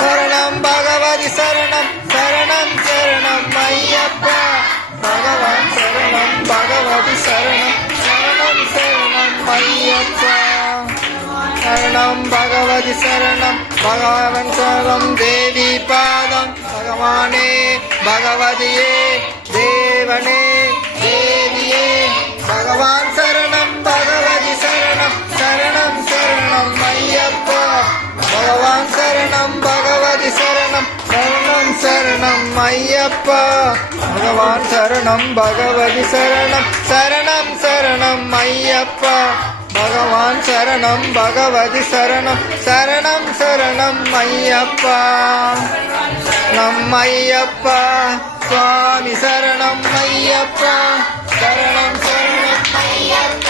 சரணம் பகவதி சரணம் சரணம் சரணம் ஐயப்பா பகவான் சரணம் பகவதி சரணம் சரணம் சரணம் ஐயப்பா சரணம் பகவதி சரணம் பகவன் சரணம் தேவி பாதம் பகவானே பகவதியே தேவனே தேவியே பகவான் சரணம் பகவதி சரணம் சரணம் சரணம் ஐயப்பா பகவான் சரணம் பகவதி சரணம் சரணம் சரணம் ஐயப்பா பகவான் சரணம் பகவதி சரணம் சரணம் சரணம் ஐயப்பா பகவான் சரணம் பகவதி சரணம் சரணம் சரணம் ஐயப்பா நம் ஐயப்பா சுவாமி சரணம் ஐயப்பா சரணம் சரணம் ஐயப்பா